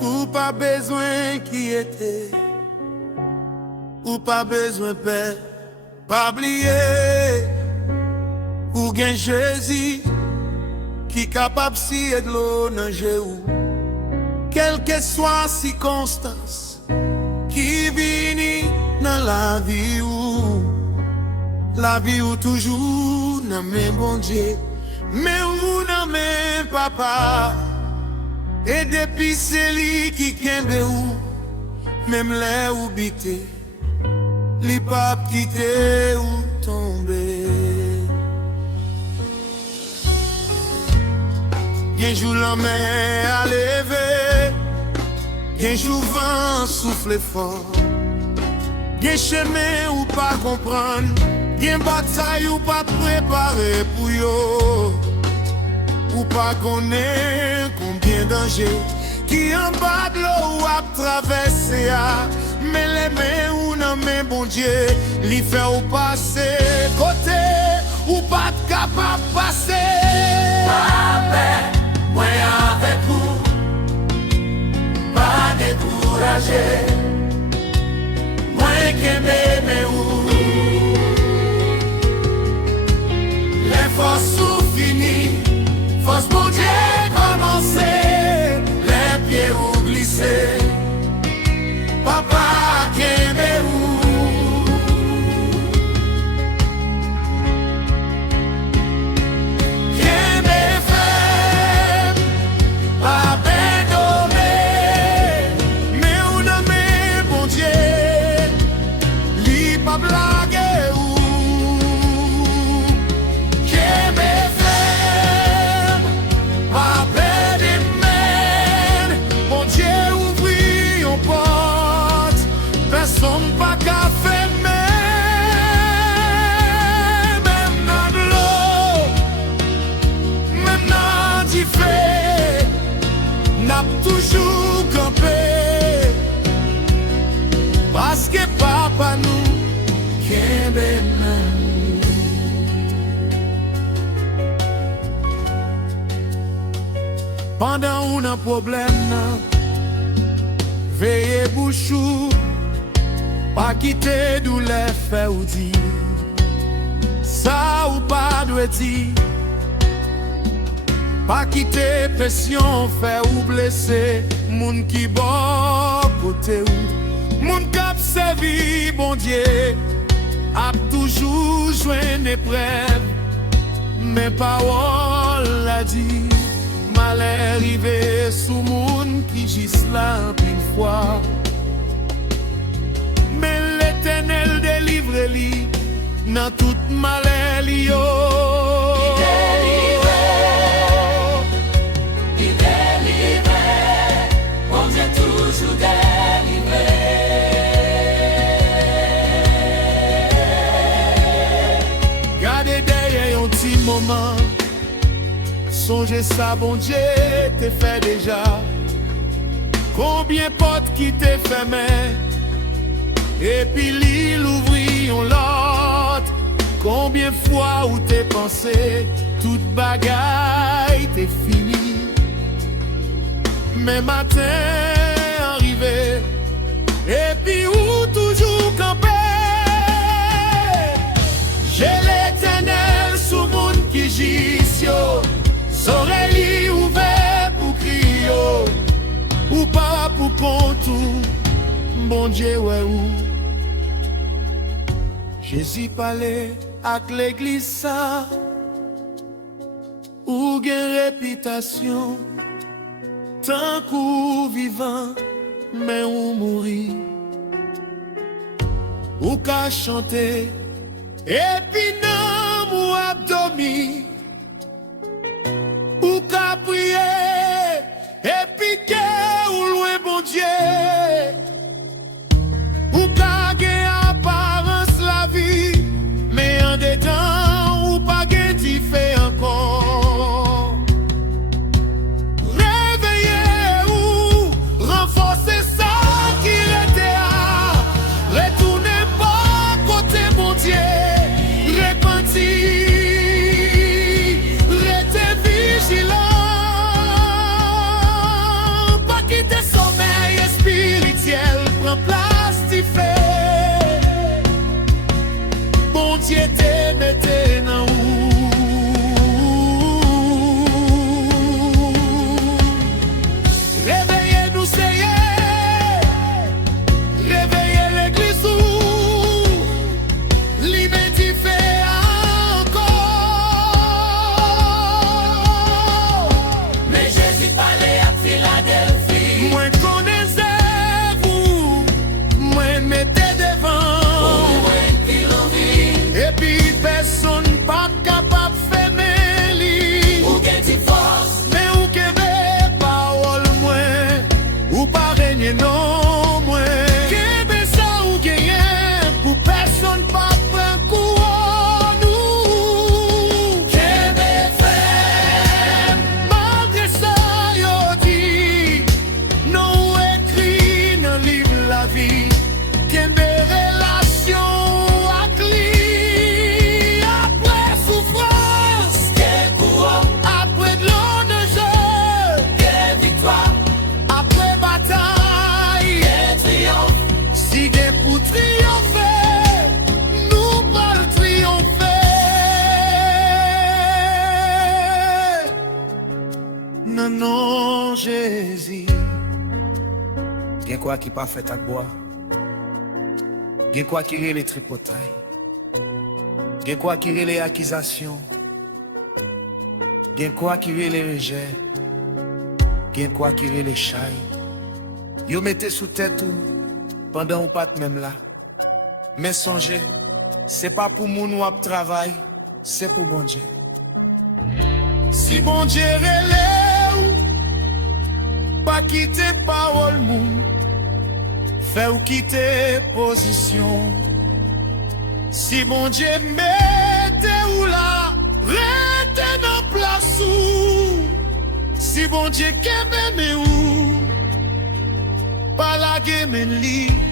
Ou pas besoin qui était, ou pas besoin paix, pas oublier. Ou gen Jésus qui capable si de l'eau nager ou quelle que soit circonstance qui vini dans la vie ou toujours dans mes bon Dieu, mais ou dans mes papa. Et depuis c'est lui qui kembe ou, même les ou bité, li pas quitter ou tomber. Gen jou la mer à lever, gen jou vent souffle fort, gen chemin ou pas comprendre, gen bataille ou pas préparer pour yo, ou pas connaître combien dangers qui en bas de l'eau ou à traverser, mais les mains ou non mais bon Dieu, li fait ou passer côté ou pas capable passer. Moi avec vous, pas découragé, moi qui m'aime ou les forces sont finies, force bon Dieu commencer, les pieds ou glisser, papa qui m'aime ou toujours campé, parce que papa nous kembe nous. Pendant un problème, veillez bouchou, pas quitter d'où les faits ou dit, ça ou pas doit dire. Pas quitter pression, faire ou blesser, moun qui bon côté ou, moun k'ap servi bon Dieu, a toujours joué une épreuve, mais parole la dit, malheur arrivé sous moun qui gis là une fois, mais l'Éternel délivre lui, dans toute malheur li yo. Toujours délivré. Gardez derrière un petit moment, songez ça, bon Dieu t'es fait déjà. Combien portes qui t'es fermé, et puis l'île ouvrit on l'autre. Combien fois où t'es pensé, toute bagaille t'es fini. Mais matin arrivé, et puis où toujours campé. J'ai l'Éternel sous monde qui gisse yo, s'oreille ouvert pour crier, ou pas pour contour, bon Dieu ouais où. Jésus parlait avec l'église ça, ou gain réputation. Tant qu'on vivant, mais on mourit. Ou qu'à chanter, et puis non, ou abdomi. Ou qu'à prier, et puis que ou loin bon Dieu. Ou qu'à gagner apparence la vie, mais en dedans, ou pas gagner d'y faire encore. non Jésus. Gen quoi qui pas fait à boire. Gen quoi qui rit les tripotailles. Gen quoi qui rit les accusations. Gen quoi qui rit les rejets. Gen quoi qui rit les chailles. Yo mettez sous tête ou pendant ou pas même là. Mais songez, c'est pas pour moun ou ap travail, c'est pour bon Dieu. Si bon Dieu relève, pas quitter parole moun, fait ou quitter position. Si bon Dieu mette ou là, rete dans place ou. Si bon Dieu kembe ou, pas la men li.